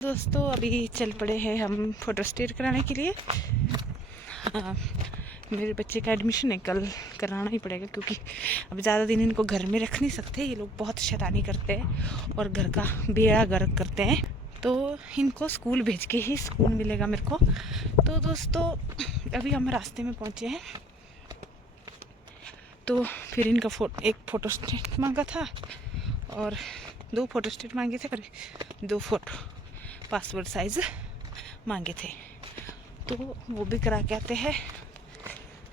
दोस्तों अभी चल पड़े हैं हम फ़ोटो स्टेट कराने के लिए। मेरे बच्चे का एडमिशन है, कल कराना ही पड़ेगा क्योंकि अब ज़्यादा दिन इनको घर में रख नहीं सकते। ये लोग बहुत शैतानी करते हैं और घर का बेड़ा गर्क करते हैं, तो इनको स्कूल भेज के ही सुकून मिलेगा मेरे को। तो दोस्तों अभी हम रास्ते में पहुँचे हैं, तो फिर इनका एक फ़ोटो स्टेट मांगा था और 2 फ़ोटो स्टेट मांगे थे, पर 2 फ़ोटो पासपोर्ट साइज़ मांगे थे, तो वो भी करा के आते हैं।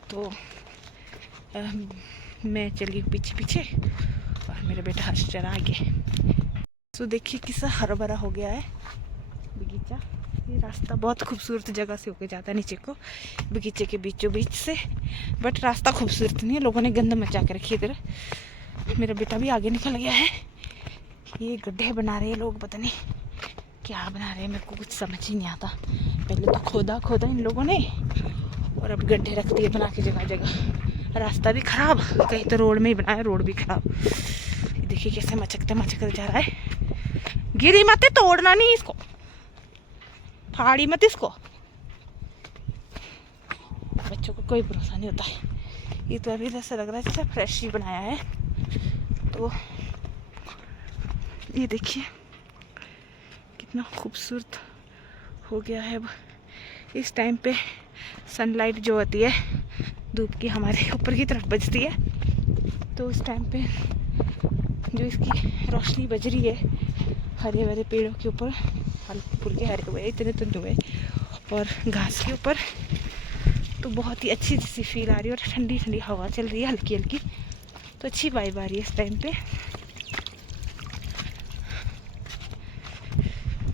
तो मैं चली पीछे पीछे और मेरा बेटा हर्ष चला आगे। तो देखिए कितना हरा भरा हो गया है बगीचा। ये रास्ता बहुत खूबसूरत जगह से होके जाता है नीचे को, बगीचे के बीचों बीच से, बट रास्ता खूबसूरत नहीं है, लोगों ने गंद मचा के रखी इधर। मेरा बेटा भी आगे निकल गया है। ये गड्ढे बना रहे हैं लोग, पता नहीं क्या बना रहे हैं, मेरे को कुछ समझ ही नहीं आता। पहले तो खोदा इन लोगों ने और अब गड्ढे रख दिए बना के जगह जगह। रास्ता भी खराब, कहीं तो रोड में ही बनाया, रोड भी खराब। देखिए कैसे मचकते जा रहा है। गिरी मत, तोड़ना नहीं इसको, फाड़ी मत इसको। बच्चों को कोई भरोसा नहीं होता है। ये तो अभी जैसा लग रहा है जैसे फ्रेश ही बनाया है। तो ये देखिए कितना खूबसूरत हो गया है। अब इस टाइम पे सनलाइट जो होती है धूप की हमारे ऊपर की तरफ बजती है, तो इस टाइम पे जो इसकी रोशनी बज रही है हरे भरे पेड़ों के ऊपर, हल्के फुल्के हरे हुए इतने तो हुए, और घास के ऊपर, तो बहुत ही अच्छी सी फील आ रही है और ठंडी ठंडी हवा चल रही है हल्की हल्की, तो अच्छी वाइब आ रही है इस टाइम पे।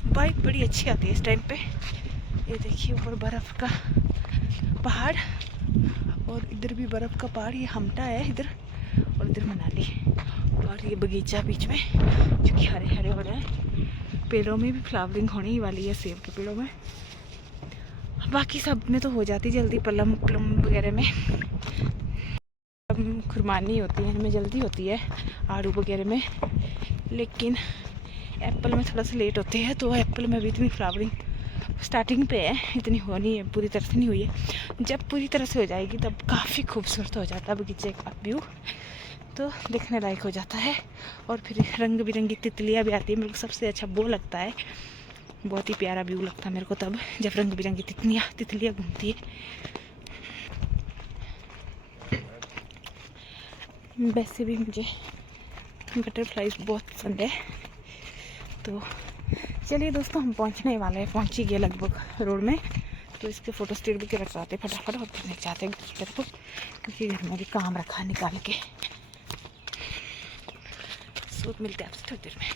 वाइब बड़ी अच्छी आती है इस टाइम पे। ये देखिए ऊपर बर्फ़ का पहाड़ और इधर भी बर्फ़ का पहाड़, ये हमटा है इधर और इधर मनाली, और ये बगीचा बीच में जो कि हरे हरे हो रहे हैं। पेड़ों में भी फ्लावरिंग होने ही वाली है, सेब के पेड़ों में। बाकी सब में तो हो जाती जल्दी, प्लम वगैरह में खुरमानी होती है, इनमें जल्दी होती है, आड़ू वगैरह में, लेकिन एप्पल में थोड़ा सा लेट होते हैं। तो एप्पल में भी इतनी फ्लावरिंग स्टार्टिंग पे है, इतनी होनी है, पूरी तरह से नहीं हुई है। जब पूरी तरह से हो जाएगी तब काफ़ी खूबसूरत हो जाता है बगीचे का व्यू, तो देखने लायक हो जाता है। और फिर रंग बिरंगी तितलियाँ भी आती है, मेरे को सबसे अच्छा वो लगता है, बहुत ही प्यारा व्यू लगता है मेरे को तब जब रंग बिरंगी तितलियाँ घूमती है। वैसे भी मुझे बटरफ्लाइज बहुत पसंद है। तो चलिए दोस्तों हम पहुंचने वाले हैं, पहुंच ही गए लगभग रोड में। तो इसके फ़ोटो स्टेट भी रखवाते फटाफट और फिर जाते हैं घर को, क्योंकि घर में भी काम रखा निकाल के। सो मिलते हैं आपसे थोड़ी देर में।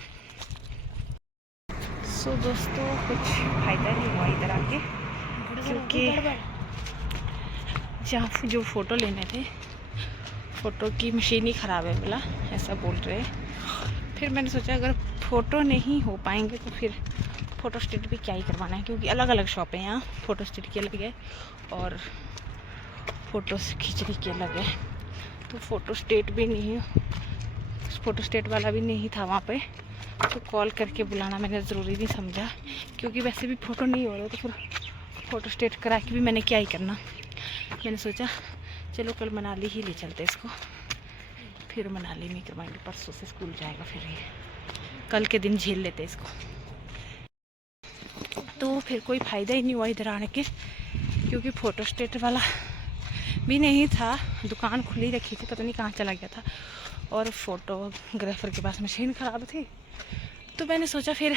सो दोस्तों कुछ फ़ायदा नहीं हुआ इधर आके, क्योंकि जहाँ जो फ़ोटो लेने थे, फ़ोटो की मशीन ही ख़राब है बोला, ऐसा बोल रहे। फिर मैंने सोचा अगर फ़ोटो नहीं हो पाएंगे तो फिर फ़ोटो स्टेट भी क्या ही करवाना है, क्योंकि अलग अलग शॉप है यहाँ, फ़ोटो स्टेट की अलग है और फ़ोटो खींचने की अलग है। तो फ़ोटो स्टेट भी नहीं, फ़ोटो स्टेट वाला भी नहीं था वहाँ पे, तो कॉल करके बुलाना मैंने ज़रूरी नहीं समझा, क्योंकि वैसे भी फ़ोटो नहीं हो रहे तो फिर फ़ोटो स्टेट करा के भी मैंने क्या ही करना। मैंने सोचा चलो कल मनाली ही ले चलते इसको, फिर मनाली में करवाएंगे, परसों से स्कूल जाएगा, फिर ये कल के दिन झेल लेते इसको। तो फिर कोई फ़ायदा ही नहीं हुआ इधर आने के, क्योंकि फ़ोटो स्टेट वाला भी नहीं था, दुकान खुली रखी थी, पता नहीं कहाँ चला गया था, और फोटोग्राफर के पास मशीन ख़राब थी। तो मैंने सोचा फिर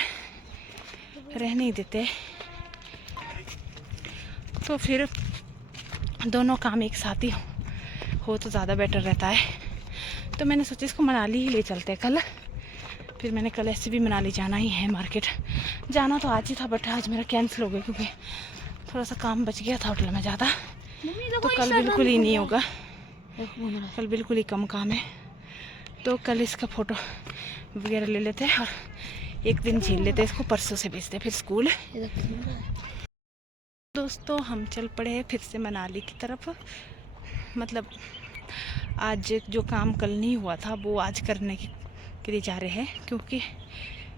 रहने ही देते, तो फिर दोनों काम एक साथ ही हो तो ज़्यादा बेटर रहता है। तो मैंने सोचा इसको मनाली ही ले चलते कल। फिर मैंने कल ऐसे भी मनाली जाना ही है, मार्केट जाना तो आज ही था, बट आज मेरा कैंसिल हो गया क्योंकि थोड़ा सा काम बच गया था होटल में ज़्यादा। तो कल बिल्कुल ही नहीं होगा, कल बिल्कुल ही कम काम है। तो कल इसका फ़ोटो वगैरह ले लेते हैं और एक दिन झेल लेते हैं इसको, परसों से भेजते हैं फिर स्कूल। दोस्तों हम चल पड़े हैं फिर से मनाली की तरफ। मतलब आज जो काम कल नहीं हुआ था वो आज करने के लिए जा रहे हैं, क्योंकि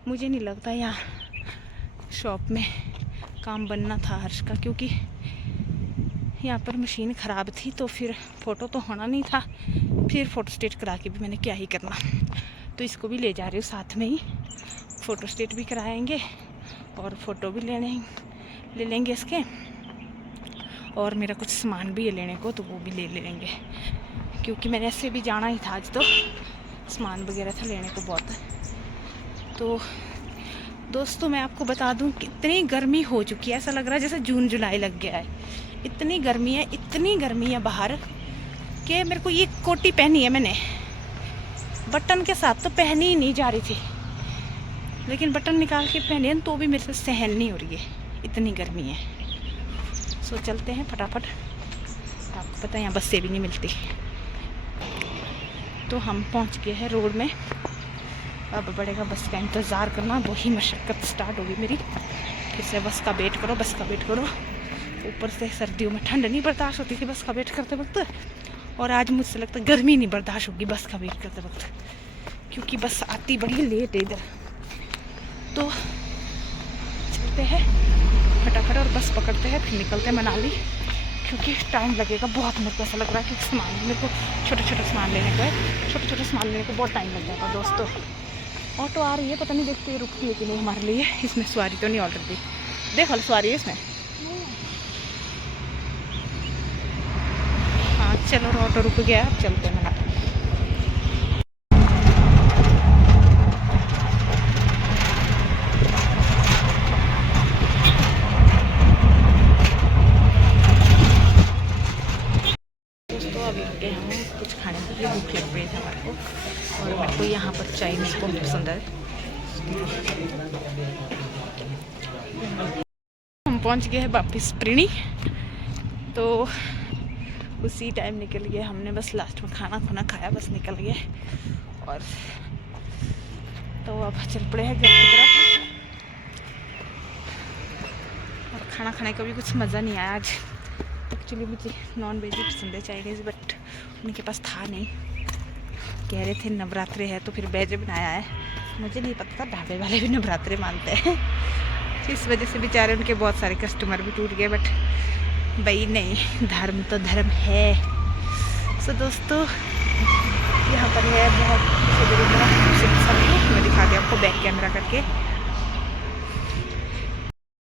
मुझे नहीं लगता यहाँ शॉप में काम बनना था हर्ष का, क्योंकि यहाँ पर मशीन ख़राब थी तो फिर फ़ोटो तो होना नहीं था। फिर फ़ोटो स्टेट करा के भी मैंने क्या ही करना, तो इसको भी ले जा रही हूँ साथ में ही। फ़ोटो स्टेट भी कराएंगे और फ़ोटो भी ले लेंगे इसके, और मेरा कुछ सामान भी है लेने को, तो वो भी ले लेंगे, क्योंकि मैंने ऐसे भी जाना ही था आज, तो सामान वगैरह था लेने को बहुत। तो दोस्तों मैं आपको बता दूं कि इतनी गर्मी हो चुकी है, ऐसा लग रहा है जैसे जून जुलाई लग गया है। इतनी गर्मी है बाहर कि मेरे को ये कोटी पहनी है मैंने, बटन के साथ तो पहनी ही नहीं जा रही थी, लेकिन बटन निकाल के पहनी है तो भी मेरे से सहन नहीं हो रही है, इतनी गर्मी है। सो चलते हैं फटाफट, आपको पता है यहाँ बसें भी नहीं मिलती। तो हम पहुँच गए हैं रोड में, अब बढ़ेगा बस का इंतज़ार करना, वही मशक्क़त स्टार्ट होगी मेरी। फिर से बस का वेट करो। ऊपर से सर्दियों में ठंड नहीं बर्दाश्त होती थी बस का वेट करते वक्त, और आज मुझसे लगता है गर्मी नहीं बर्दाश्त होगी बस का वेट करते वक्त, क्योंकि बस आती बड़ी लेट है इधर। तो चलते हैं फटाफट और बस पकड़ते हैं, फिर निकलते हैं मनाली, क्योंकि टाइम लगेगा बहुत। मेरे को ऐसा लग रहा है कि सामान मेरे को छोटा सामान लेने को है, छोटा सामान लेने को बहुत टाइम लग जाता दोस्तों। ऑटो आ रही है, पता नहीं देखते रुकती है कि नहीं हमारे लिए। इसमें सवारी तो नहीं ऑलरेडी, देखो सवारी है इसमें। हाँ चलो ऑटो रुक गया, अब चलते हैं मनाली। दोस्तों अभी रुके हम कुछ खाने के लिए, भूख लग रही थी हमारे को, और मेरे को यहाँ पर चाइनीज़ बहुत पसंद है। हम पहुँच गए हैं वापस प्रिणी, तो उसी टाइम निकल गए हमने, बस लास्ट में खाना खाया बस निकल गए। और तो अब चल पड़े हैं घर की तरफ, और खाना खाने का भी कुछ मज़ा नहीं आया आज। एक्चुअली मुझे नॉन वेज ही पसंद है, चाइनीज़, बट उनके पास था नहीं। कह रहे थे नवरात्रे है तो फिर वेज बनाया है, मुझे नहीं पता था ढाबे वाले भी नवरात्रे मानते हैं। इस वजह से बेचारे उनके बहुत सारे कस्टमर भी टूट गए, बट भाई नहीं, धर्म तो धर्म है। सो दोस्तों यहाँ पर है बहुत मैं दिखा दिया आपको बैक कैमरा करके,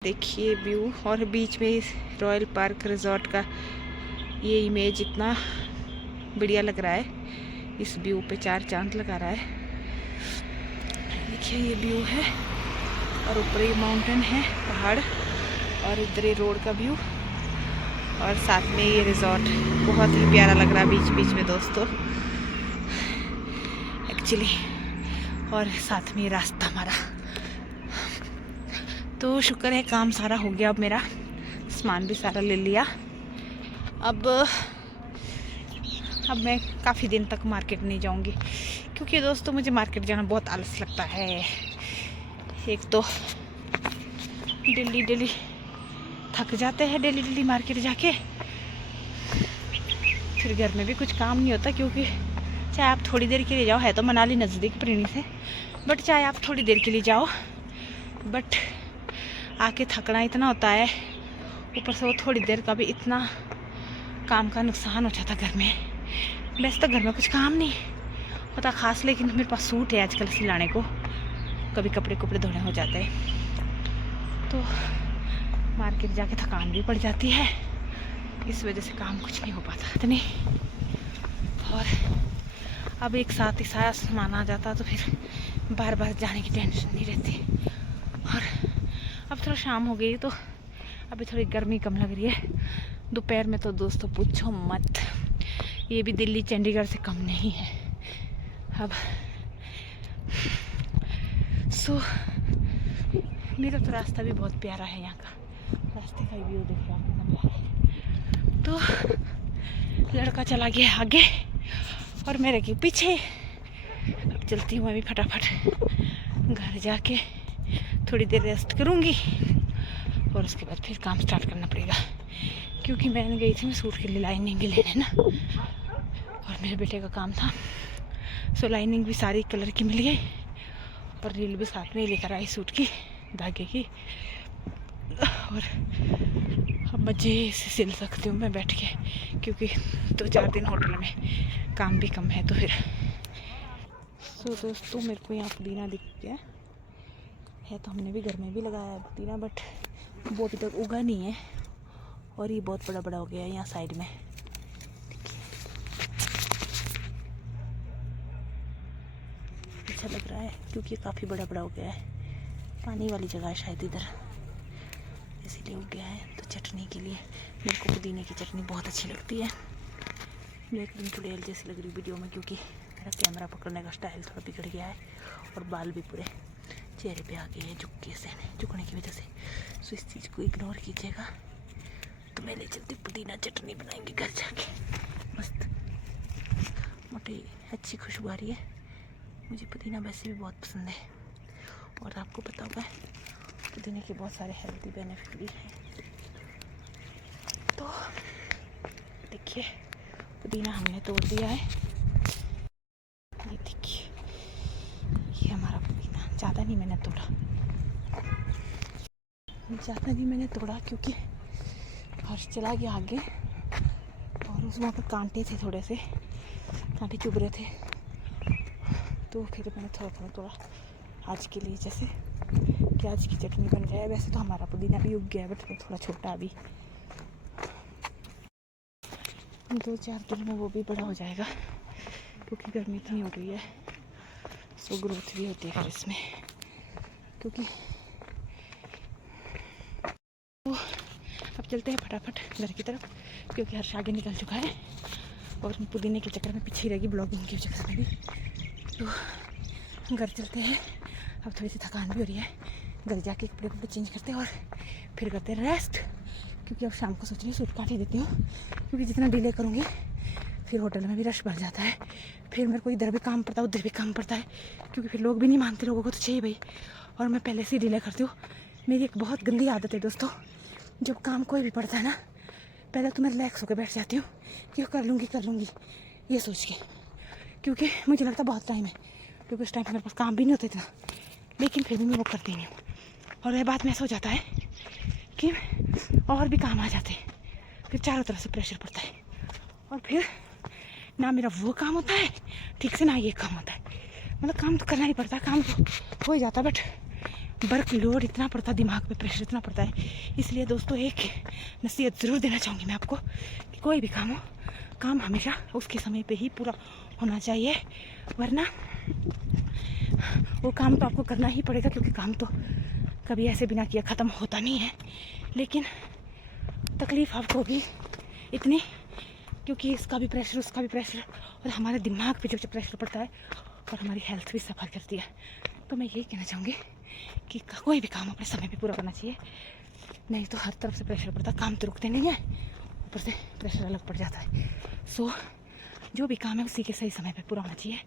देखिए व्यू। और बीच में रॉयल पार्क रिजॉर्ट का ये इमेज इतना बढ़िया लग रहा है, इस व्यू पे 4 चांद लगा रहा है। देखिए ये व्यू है, और ऊपर ये माउंटेन है, पहाड़, और इधर ये रोड का व्यू, और साथ में ये रिजॉर्ट बहुत ही प्यारा लग रहा है बीच बीच में दोस्तों एक्चुअली। और साथ में ये रास्ता हमारा, तो शुक्र है काम सारा हो गया। अब मेरा सामान भी सारा ले लिया। अब मैं काफ़ी दिन तक मार्केट नहीं जाऊंगी, क्योंकि दोस्तों मुझे मार्केट जाना बहुत आलस लगता है। एक तो डेली थक जाते हैं डेली मार्केट जाके, फिर घर में भी कुछ काम नहीं होता, क्योंकि चाहे आप थोड़ी देर के लिए जाओ, है तो मनाली नज़दीक प्रिणी से, बट चाहे आप थोड़ी देर के लिए जाओ, बट आके थकना इतना होता है, ऊपर से वो थोड़ी देर का भी इतना काम का नुकसान हो जाता घर में। वैसे तो घर में कुछ काम नहीं होता ख़ास, लेकिन मेरे पास सूट है आजकल सिलाने को, कभी कपड़े धोने हो जाते हैं, तो मार्केट जाके थकान भी पड़ जाती है, इस वजह से काम कुछ नहीं हो पाता इतनी। और अब एक साथ ही सारा सामान आ जाता तो फिर बार जाने की टेंशन नहीं रहती। और अब थोड़ा शाम हो गई तो अभी थोड़ी गर्मी कम लग रही है। दोपहर में तो दोस्तों पूछो मत, ये भी दिल्ली चंडीगढ़ से कम नहीं है। अब मेरा तो रास्ता भी बहुत प्यारा है, यहाँ का रास्ते का व्यू देखिए आप कितना प्यारा है। तो लड़का चला गया आगे और मेरे के पीछे। अब चलती हूँ मैं भी फटाफट घर जाके थोड़ी देर रेस्ट करूँगी, और उसके बाद फिर काम स्टार्ट करना पड़ेगा, क्योंकि मैंने गई थी मैं सूट के लिए लाइनिंग भी लेने ना, और मेरे बेटे का काम था। सो लाइनिंग भी सारी कलर की मिल गई, और रील भी साथ में लेकर आई सूट की। धागे की, और अब मज़े से सिल सकती हूँ मैं बैठ के, क्योंकि 2-4 दिन होटल में काम भी कम है। तो फिर दोस्तों मेरे को यहाँ पुदीना दिख गया है, तो हमने भी घर में भी लगाया है पुदीना, बट वो अभी तक उगा नहीं है, और ये बहुत बड़ा बड़ा हो गया है यहाँ साइड में। अच्छा लग रहा है क्योंकि ये काफ़ी बड़ा बड़ा हो गया है, पानी वाली जगह है शायद इधर, इसीलिए उग गया है। तो चटनी के लिए मेरे को पुदीने की चटनी बहुत अच्छी लगती है, लेकिन चुड़ैल जैसी लग रही वीडियो में, क्योंकि मेरा कैमरा पकड़ने का स्टाइल थोड़ा बिगड़ गया है, और बाल भी पूरे चेहरे पे आ गए हैं झुकने की वजह से। सो इस चीज़ को इग्नोर कीजिएगा। तो मैं ले चलती पुदीना चटनी बनाएंगे घर जाके, मस्त मोटी अच्छी खुशबू आ रही है। मुझे पुदीना वैसे भी बहुत पसंद है, और आपको पता होगा पुदीने के बहुत सारे हेल्दी बेनिफिट भी हैं। तो देखिए पुदीना हमने तोड़ दिया है, ये देखिए ये हमारा पुदीना। ज़्यादा नहीं मैंने तोड़ा क्योंकि हर्ष चला गया आगे, और उस वहाँ पर कांटे थे, थोड़े से कांटे चुभ रहे थे, तो फिर मैंने थोड़ा तोड़ा आज के लिए, जैसे कि आज की चटनी बन जाए। वैसे तो हमारा पुदीना भी उग गया है, बट थोड़ा छोटा अभी, 2-4 दिन में वो भी बड़ा हो जाएगा, क्योंकि गर्मी इतनी हो गई है। सो ग्रोथ भी होती है फिर इसमें, क्योंकि तो अब चलते हैं फटाफट घर की तरफ, क्योंकि हर्ष आगे निकल चुका है, और पुदीने के चक्कर में पीछे ही रहेगी, ब्लॉगिंग के चक्कर में भी। तो घर चलते हैं, अब थोड़ी सी थकान भी हो रही है, घर जाके कपड़े चेंज करते हैं और फिर करते हैं रेस्ट, क्योंकि अब शाम को सोच रही हूँ सूट काट ही देती हूँ, क्योंकि जितना डिले करूँगी फिर होटल में भी रश बढ़ जाता है, फिर मेरे को इधर भी काम पड़ता है उधर भी काम पड़ता है, क्योंकि फिर लोग भी नहीं मानते, लोगों को तो चाहिए भाई, और मैं पहले से ही डिले करती हूँ। मेरी एक बहुत गंदी आदत है दोस्तों, जब काम कोई भी पड़ता है ना, पहले तो मैं रिलैक्स होकर बैठ जाती हूँ कि कर लूँगी ये सोच के, क्योंकि मुझे लगता बहुत टाइम है, क्योंकि उस टाइम मेरे पास काम भी नहीं होता इतना, लेकिन फिर भी मैं वो करती नहीं हूँ। और वह बात में ऐसा हो जाता है कि और भी काम आ जाते हैं, फिर चारों तरफ से प्रेशर पड़ता है, और फिर ना मेरा वो काम होता है ठीक से, ना ये काम होता है। मतलब काम तो करना ही पड़ता है, काम तो हो ही जाता है, बट वर्क लोड इतना पड़ता है, दिमाग पे प्रेशर इतना पड़ता है। इसलिए दोस्तों एक नसीहत ज़रूर देना चाहूँगी मैं आपको कि कोई भी काम हो, काम हमेशा उसके समय पे ही पूरा होना चाहिए, वरना वो काम तो आपको करना ही पड़ेगा, क्योंकि काम तो कभी ऐसे बिना किया ख़त्म होता नहीं है। लेकिन तकलीफ़ आपको होगी इतनी, क्योंकि इसका भी प्रेशर उसका भी प्रेशर, और हमारे दिमाग पे जो प्रेशर पड़ता है, और हमारी हेल्थ भी सफ़र करती है। तो मैं यही कहना चाहूँगी कि कोई भी काम अपने समय पे पूरा करना चाहिए, नहीं तो हर तरफ से प्रेशर पड़ता है, काम तो रुकते नहीं है, ऊपर से प्रेशर अलग पड़ जाता है। सो जो भी काम है उसी के सही समय पे पूरा होना चाहिए,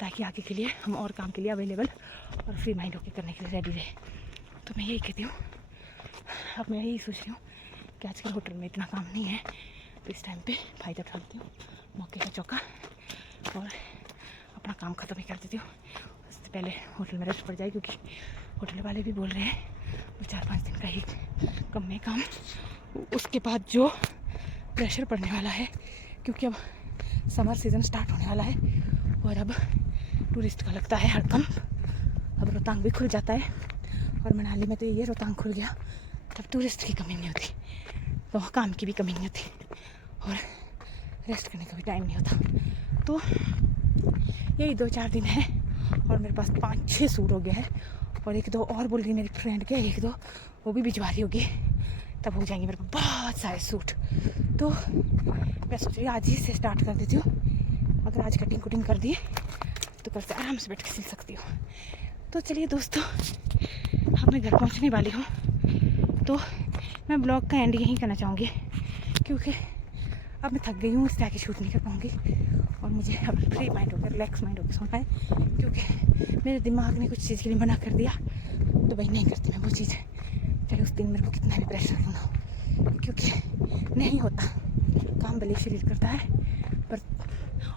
ताकि आगे के लिए हम और काम के लिए अवेलेबल और फ्री माइंड होकर करने के लिए रेडी रहे। तो मैं यही कहती हूँ, अब मैं यही सोच रही हूँ कि आजकल होटल में इतना काम नहीं है, तो इस टाइम पे फ़ायदा उठा लेती हूँ मौके का चौका, और अपना काम ख़त्म ही कर देती हूँ। उससे पहले होटल में रेस्ट पड़ जाए, क्योंकि होटल वाले भी बोल रहे हैं वो 4-5 दिन का ही कम में काम, उसके बाद जो प्रेशर पड़ने वाला है, क्योंकि अब समर सीज़न स्टार्ट होने वाला है, और अब टूरिस्ट का लगता है हड़कंप। अब रोहतांग भी खुल जाता है, और मनाली में तो ये रोहतांग खुल गया, तब टूरिस्ट की कमी नहीं होती, तो काम की भी कमी नहीं होती, और रेस्ट करने का भी टाइम नहीं होता। तो यही 2-4 दिन है, और मेरे पास 5-6 सूट हो गया है, और 1-2 और बोल रही मेरी फ्रेंड के, 1-2 वो भी भिजवा रही होगी, तब हो जाएंगे मेरे को बहुत सारे सूट। तो मैं सोच रही हूँ आज ही से स्टार्ट कर देती हूँ, अगर आज कटिंग कुटिंग कर दी तो कल से आराम से बैठ के सिल सकती हूँ। तो चलिए दोस्तों, अब मैं घर पहुँचने वाली हूँ, तो मैं ब्लॉग का एंड यहीं करना चाहूँगी, क्योंकि अब मैं थक गई हूँ, इससे आगे शूट नहीं कर पाऊँगी, और मुझे अब फ्री माइंड होकर रिलैक्स माइंड होकर सोना है, क्योंकि मेरे दिमाग ने कुछ चीज़ के लिए मना कर दिया, तो भाई नहीं करती मैं वो चीज़, चाहे उस दिन मेरे को कितना भी प्रेशर क्यों ना हो, क्योंकि नहीं होता काम, भले शरीर करता है, पर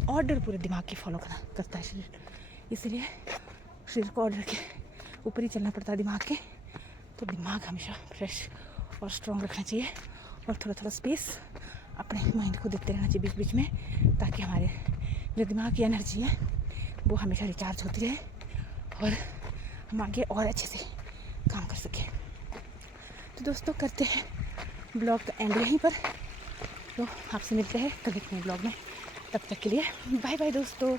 ऑर्डर पूरे दिमाग की फॉलो करता है शरीर, इसलिए शरीर को ऑर्डर के ऊपर ही चलना पड़ता है दिमाग के, दिमाग हमेशा फ्रेश और स्ट्रॉन्ग रखना चाहिए और थोड़ा थोड़ा स्पेस अपने माइंड को देते रहना चाहिए बीच बीच में, ताकि हमारे जो दिमाग की एनर्जी है वो हमेशा रिचार्ज होती रहे और हम आगे और अच्छे से काम कर सकें। तो दोस्तों करते हैं ब्लॉग का एंड यहीं पर। तो आपसे मिलते हैं कल एक नए ब्लॉग में, तब तक के लिए बाय बाय दोस्तों।